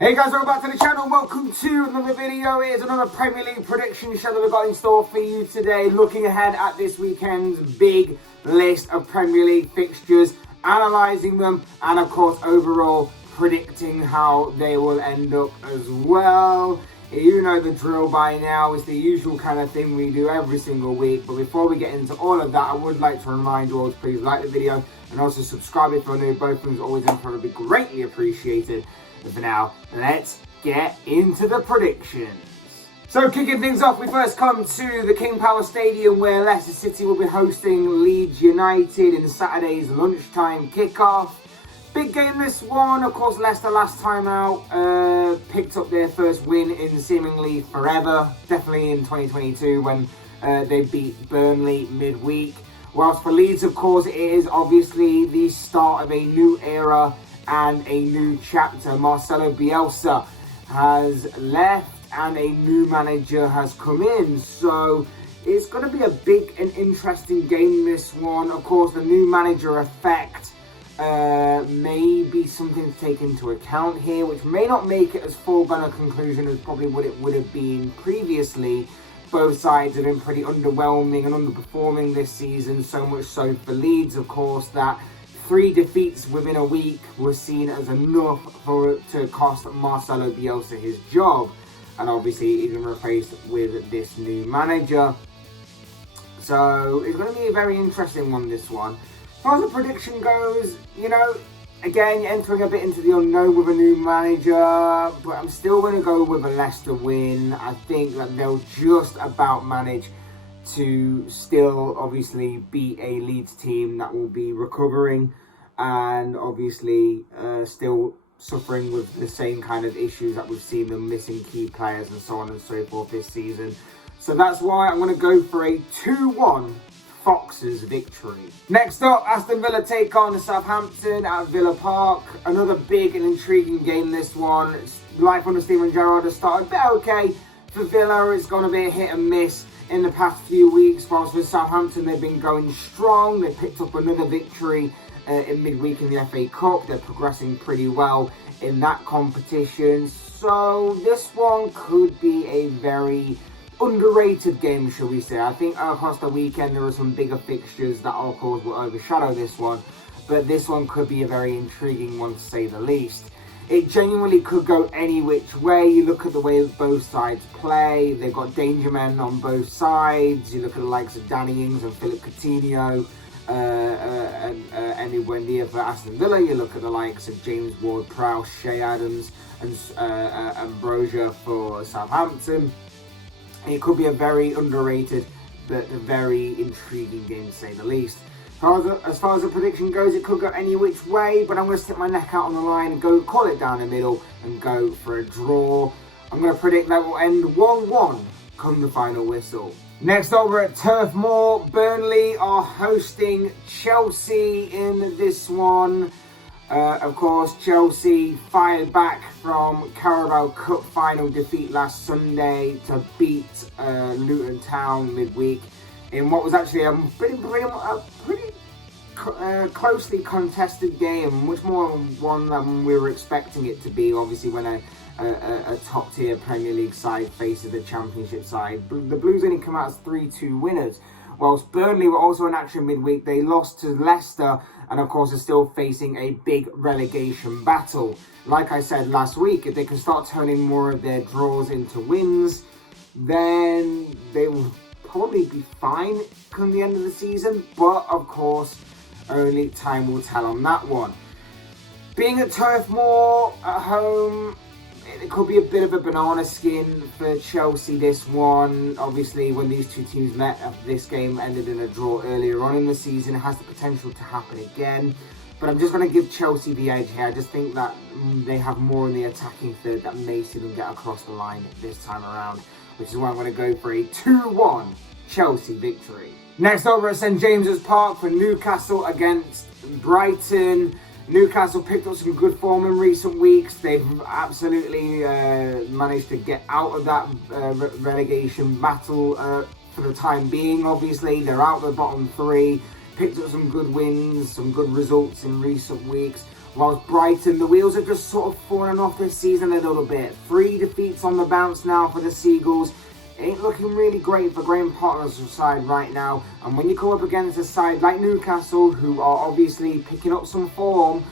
Hey guys, welcome back to the channel. Welcome to another video. Here's another Premier League prediction show that we've got in store for you today. Looking ahead at this weekend's big list of Premier League fixtures, analysing them, and of course overall predicting how they will end up as well. You know the drill by now. It's the usual kind of thing we do every single week. But before we get into all of that, I would like to remind you all to please like the video and also subscribe if you're new. Both things always and would be greatly appreciated. But for now, let's get into the predictions. So kicking things off, we first come to the King Power Stadium where Leicester City will be hosting Leeds United in Saturday's lunchtime kickoff. Big game this one. Of course, Leicester last time out picked up their first win in seemingly forever. Definitely in 2022 when they beat Burnley midweek. Whilst for Leeds, of course, it is obviously the start of a new era and a new chapter. Marcelo Bielsa has left and a new manager has come in. So it's going to be a big and interesting game, this one. Of course, the new manager effect may be something to take into account here, which may not make it as foregone a conclusion as probably what it would have been previously. Both sides have been pretty underwhelming and underperforming this season, so much so for Leeds, of course, that 3 defeats within a week were seen as enough to cost Marcelo Bielsa his job. And obviously he's been replaced with this new manager. So it's going to be a very interesting one, this one. As far as the prediction goes, you know, again, you're entering a bit into the unknown with a new manager. But I'm still going to go with a Leicester win. I think that they'll just about manage to still obviously beat a Leeds team that will be recovering and obviously still suffering with the same kind of issues that we've seen them missing key players and so on and so forth this season. So that's why I'm going to go for a 2-1 Foxes victory. Next up, Aston Villa take on Southampton at Villa Park. Another big and intriguing game, this one. Life under Steven Gerrard has started a bit okay. For Villa, it's going to be a hit and miss in the past few weeks. Whilst with Southampton, they've been going strong. They picked up another victory in midweek in the FA Cup. They're progressing pretty well in that competition. So this one could be a very underrated game, shall we say. I think across the weekend there are some bigger fixtures that of course will overshadow this one. But this one could be a very intriguing one to say the least. It genuinely could go any which way. You look at the way both sides play. They've got danger men on both sides. You look at the likes of Danny Ings and Philip Coutinho and Emi Buendia for Aston Villa. You look at the likes of James Ward-Prowse, Shea Adams and Ambrosia for Southampton. It could be a very underrated but a very intriguing game to say the least. As far as the prediction goes, it could go any which way, but I'm going to stick my neck out on the line and go call it down the middle and go for a draw. I'm going to predict that will end 1-1 come the final whistle. Next over at Turf Moor, Burnley are hosting Chelsea in this one. Of course, Chelsea fired back from Carabao Cup final defeat last Sunday to beat Luton Town midweek in what was actually a pretty closely contested game, much more one than we were expecting it to be. Obviously, when a top-tier Premier League side faces the Championship side, the Blues only come out as 3-2 winners. Whilst Burnley were also in action midweek, they lost to Leicester and of course are still facing a big relegation battle. Like I said last week, if they can start turning more of their draws into wins, then they will probably be fine come the end of the season. But of course, only time will tell on that one. Being at Turf Moor at home, it could be a bit of a banana skin for Chelsea, this one. Obviously, when these two teams met, this game ended in a draw earlier on in the season. It has the potential to happen again. But I'm just going to give Chelsea the edge here. I just think that they have more in the attacking third that may see them get across the line this time around, which is why I'm going to go for a 2-1 Chelsea victory. Next over at St James's Park for Newcastle against Brighton. Newcastle picked up some good form in recent weeks. They've absolutely managed to get out of that relegation battle for the time being, obviously. They're out of the bottom 3. Picked up some good wins, some good results in recent weeks. Whilst Brighton, the wheels are just sort of falling off this season a little bit. 3 defeats on the bounce now for the Seagulls. Ain't looking really great for Graham Potter's side right now. And when you come up against a side like Newcastle, who are obviously picking up some form,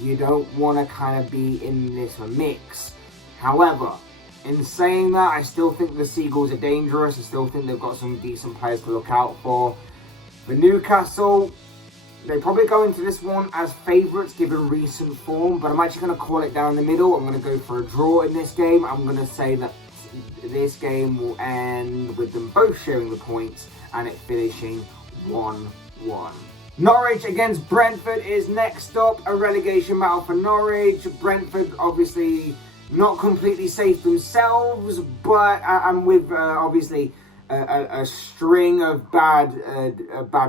you don't want to kind of be in this mix. However, in saying that, I still think the Seagulls are dangerous. I still think they've got some decent players to look out for. For Newcastle, they probably go into this one as favourites given recent form, but I'm actually going to call it down the middle. I'm going to go for a draw in this game. I'm going to say that this game will end with them both sharing the points and it finishing 1-1. Norwich against Brentford is next up. A relegation battle for Norwich. Brentford obviously not completely safe themselves, but and with obviously a string of bad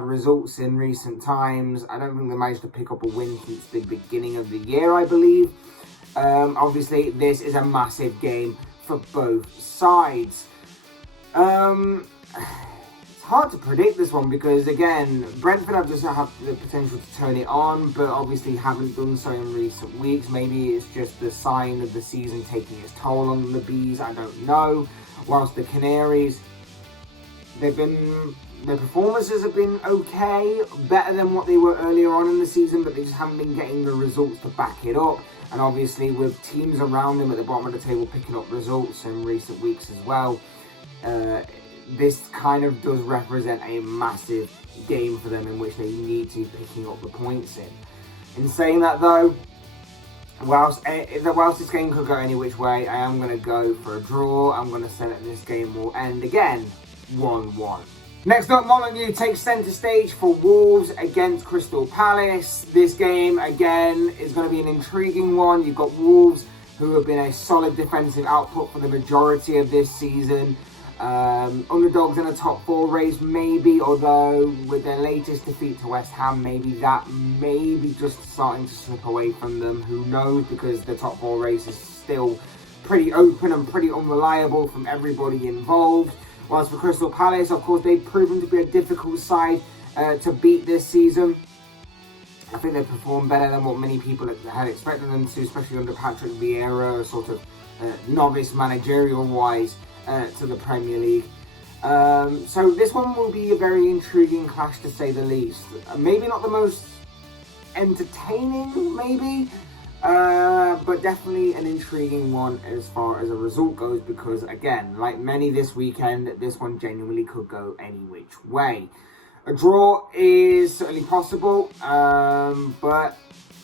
results in recent times. I don't think they managed to pick up a win since the beginning of the year, I believe. Obviously, this is a massive game for both sides. It's hard to predict this one because, again, Brentford have just have the potential to turn it on, but obviously haven't done so in recent weeks. Maybe it's just the sign of the season taking its toll on the Bees, I don't know. Whilst the Canaries, their performances have been okay, better than what they were earlier on in the season, but they just haven't been getting the results to back it up. And obviously with teams around them at the bottom of the table picking up results in recent weeks as well, this kind of does represent a massive game for them in which they need to be picking up the points in. In saying that though, whilst this game could go any which way, I am going to go for a draw. I'm going to say that this game will end again 1-1. Next up, Molyneux takes centre stage for Wolves against Crystal Palace. This game, again, is going to be an intriguing one. You've got Wolves, who have been a solid defensive output for the majority of this season. Underdogs in a top 4 race, maybe, although with their latest defeat to West Ham, maybe that may be just starting to slip away from them. Who knows, because the top 4 race is still pretty open and pretty unreliable from everybody involved. Whilst for Crystal Palace, of course, they've proven to be a difficult side to beat this season. I think they've performed better than what many people had expected them to, especially under Patrick Vieira, sort of novice managerial-wise to the Premier League. So this one will be a very intriguing clash, to say the least. Maybe not the most entertaining, maybe, but definitely an intriguing one as far as a result goes, because again, like many this weekend, this one genuinely could go any which way. A draw is certainly possible, but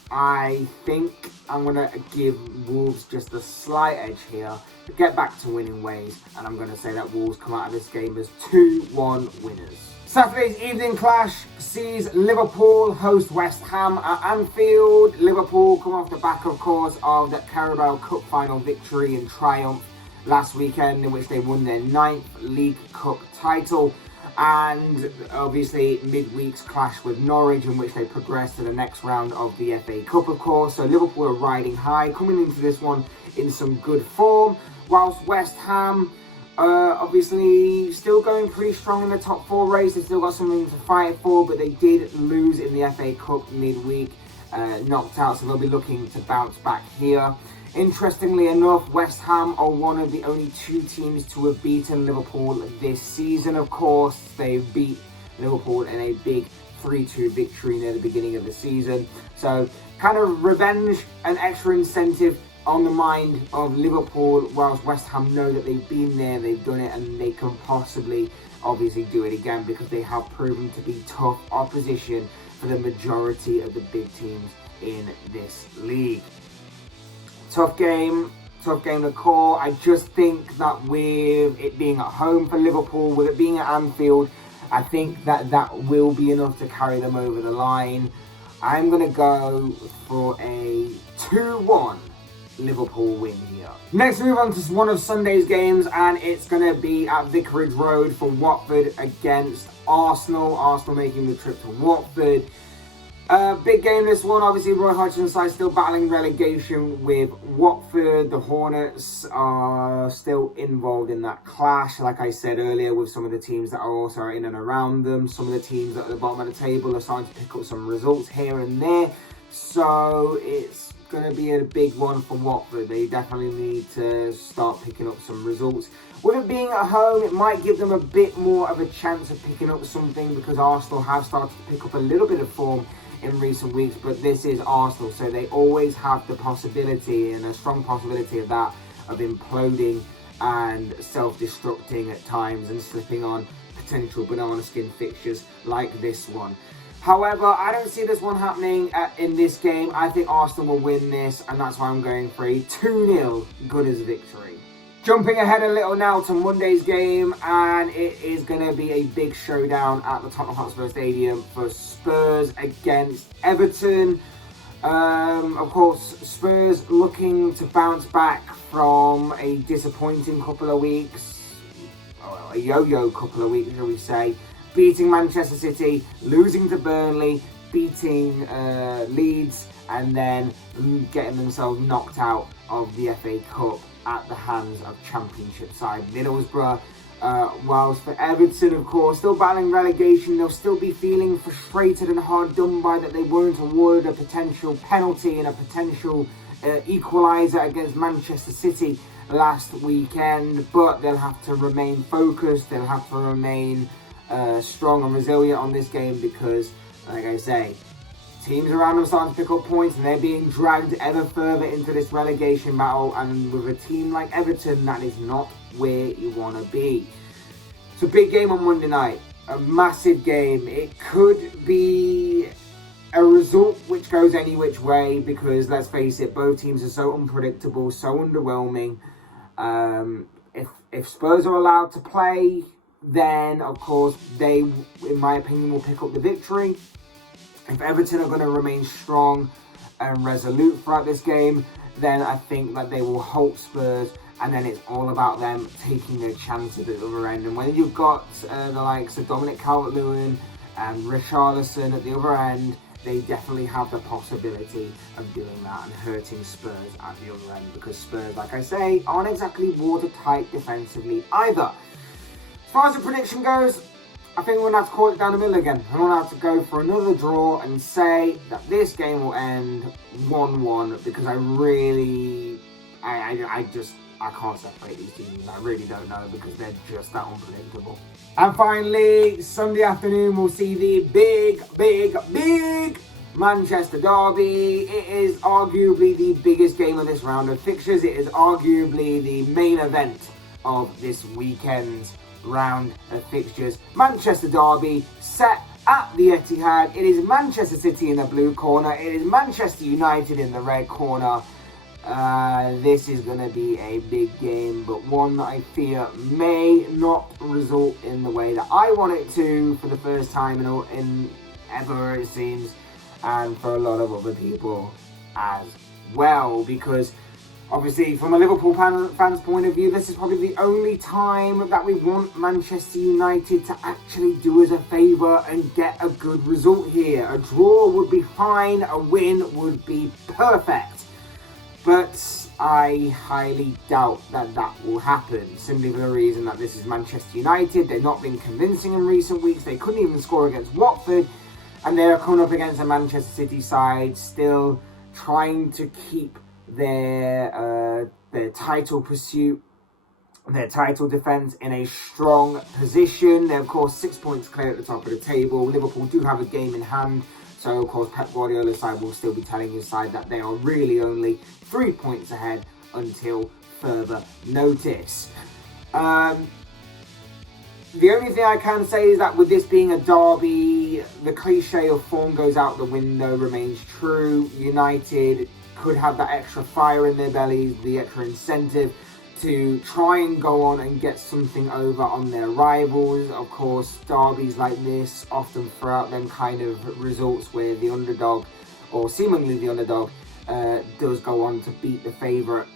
I think I'm going to give Wolves just a slight edge here to get back to winning ways, and I'm going to say that Wolves come out of this game as 2-1 winners. Saturday's evening clash sees Liverpool host West Ham at Anfield. Liverpool come off the back, of course, of that Carabao Cup final victory and triumph last weekend, in which they won their 9th League Cup title. And obviously midweek's clash with Norwich, in which they progressed to the next round of the FA Cup, of course. So Liverpool are riding high, coming into this one in some good form, whilst West Ham obviously still going pretty strong in the top 4 race. They've still got something to fight for, but they did lose in the FA Cup midweek, knocked out, so they'll be looking to bounce back here. Interestingly enough, West Ham are one of the only 2 teams to have beaten Liverpool this season, of course. They beat Liverpool in a big 3-2 victory near the beginning of the season. So kind of revenge and extra incentive on the mind of Liverpool, whilst West Ham know that they've been there, they've done it, and they can possibly obviously do it again, because they have proven to be tough opposition for the majority of the big teams in this league. Tough game to call. I just think that with it being at home for Liverpool, with it being at Anfield, I think that will be enough to carry them over the line. I'm going to go for a 2-1 Liverpool win here. Next, move on to one of Sunday's games, and it's going to be at Vicarage Road for Watford against Arsenal. Arsenal making the trip to Watford. Big game this one. Obviously, Roy Hodgson's side still battling relegation with Watford. The Hornets are still involved in that clash, like I said earlier, with some of the teams that are also in and around them. Some of the teams at the bottom of the table are starting to pick up some results here and there So it's going to be a big one for Watford. They definitely need to start picking up some results. With it being at home, it might give them a bit more of a chance of picking up something, because Arsenal have started to pick up a little bit of form in recent weeks, but this is Arsenal, so they always have the possibility, and a strong possibility of that, of imploding and self-destructing at times and slipping on potential banana skin fixtures like this one. However, I don't see this one happening in this game. I think Arsenal will win this, and that's why I'm going for a 2-0 Gunners victory. Jumping ahead a little now to Monday's game, and it is going to be a big showdown at the Tottenham Hotspur Stadium for Spurs against Everton. Of course, Spurs looking to bounce back from a disappointing couple of weeks, a yo-yo couple of weeks, shall we say, beating Manchester City, losing to Burnley, beating Leeds, and then getting themselves knocked out of the FA Cup at the hands of Championship side Middlesbrough. Whilst for Everton, of course, still battling relegation, they'll still be feeling frustrated and hard done by that they weren't awarded a potential penalty and a potential equaliser against Manchester City last weekend. But they'll have to remain focused, they'll have to remain strong and resilient on this game, because, like I say, teams around them starting to pick up points, and they're being dragged ever further into this relegation battle. And with a team like Everton, that is not where you want to be. It's a big game on Monday night, a massive game. It could be a result which goes any which way, because let's face it, both teams are so unpredictable, so underwhelming. If Spurs are allowed to play, then of course they, in my opinion, will pick up the victory. If Everton are going to remain strong and resolute throughout this game, then I think that they will halt Spurs, and then it's all about them taking their chance at the other end. And when you've got the likes of Dominic Calvert-Lewin and Richarlison at the other end, they definitely have the possibility of doing that and hurting Spurs at the other end, because Spurs, like I say, aren't exactly watertight defensively either. As far as the prediction goes, I think we're going to have to call it down the middle again. We're going to have to go for another draw and say that this game will end 1-1, because I can't separate these teams. I really don't know, because they're just that unpredictable. And finally, Sunday afternoon, we'll see the big Manchester derby. It is arguably the biggest game of this round of fixtures. It is arguably the main event of this weekend's round of fixtures. Manchester derby set at the Etihad. It is Manchester City in the blue corner. It is Manchester United in the red corner. This is going to be a big game, but one that I fear may not result in the way that I want it to for the first time in ever, it seems, and for a lot of other people as well, because obviously, from a Liverpool fan's point of view, this is probably the only time that we want Manchester United to actually do us a favour and get a good result here. A draw would be fine, a win would be perfect. But I highly doubt that that will happen, simply for the reason that this is Manchester United. They've not been convincing in recent weeks. They couldn't even score against Watford, and they're coming up against a Manchester City side still trying to keep their title pursuit, their title defence in a strong position. They're of course 6 points clear at the top of the table. Liverpool do have a game in hand, so of course Pep Guardiola's side will still be telling his side that they are really only 3 points ahead until further notice. The only thing I can say is that with this being a derby, the cliche of form goes out the window remains true. United could have that extra fire in their bellies, the extra incentive to try and go on and get something over on their rivals. Of course, derbies like this often throw out them kind of results where the underdog, or seemingly the underdog, does go on to beat the favourite.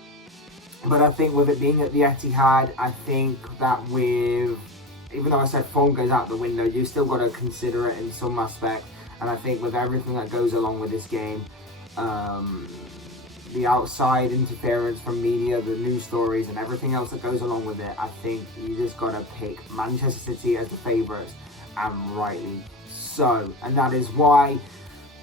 But I think with it being at the Etihad, I think that even though I said form goes out the window, you still got to consider it in some aspect. And I think with everything that goes along with this game, the outside interference from media, the news stories, and everything else that goes along with it, I think you just got to pick Manchester City as the favourites, and rightly so. And that is why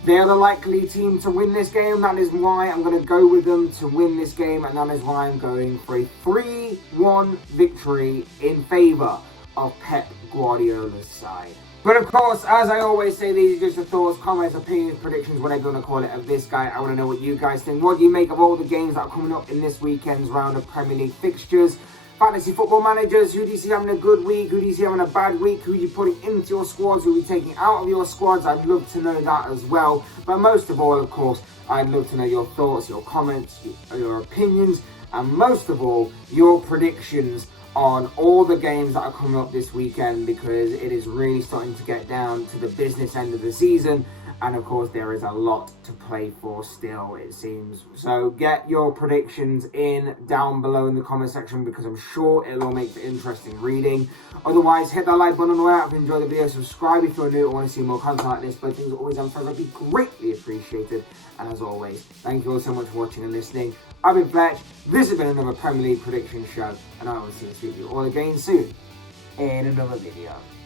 They are the likely team to win this game. That is why I'm going to go with them to win this game, and that is why I'm going for a 3-1 victory in favour of Pep Guardiola's side. But of course, as I always say, these are just the thoughts, comments, opinions, predictions, whatever you want to call it, of this guy. I want to know what you guys think. What do you make of all the games that are coming up in this weekend's round of Premier League fixtures? Fantasy football managers, who do you see having a good week? Who do you see having a bad week? Who are you putting into your squads? Who are you taking out of your squads? I'd love to know that as well. But most of all, of course, I'd love to know your thoughts, your comments, your opinions, and most of all, your predictions on all the games that are coming up this weekend, because it is really starting to get down to the business end of the season, and of course there is a lot to play for still, it seems. So get your predictions in down below in the comment section, because I'm sure it'll all make for interesting reading. Otherwise, hit that like button on the way out if you enjoyed the video, subscribe if you're new or want to see more content like this. But things always and would be greatly appreciated. And as always, thank you all so much for watching and listening. I've been Fletch, this has been another Premier League prediction show, and I will see you all again soon in another video.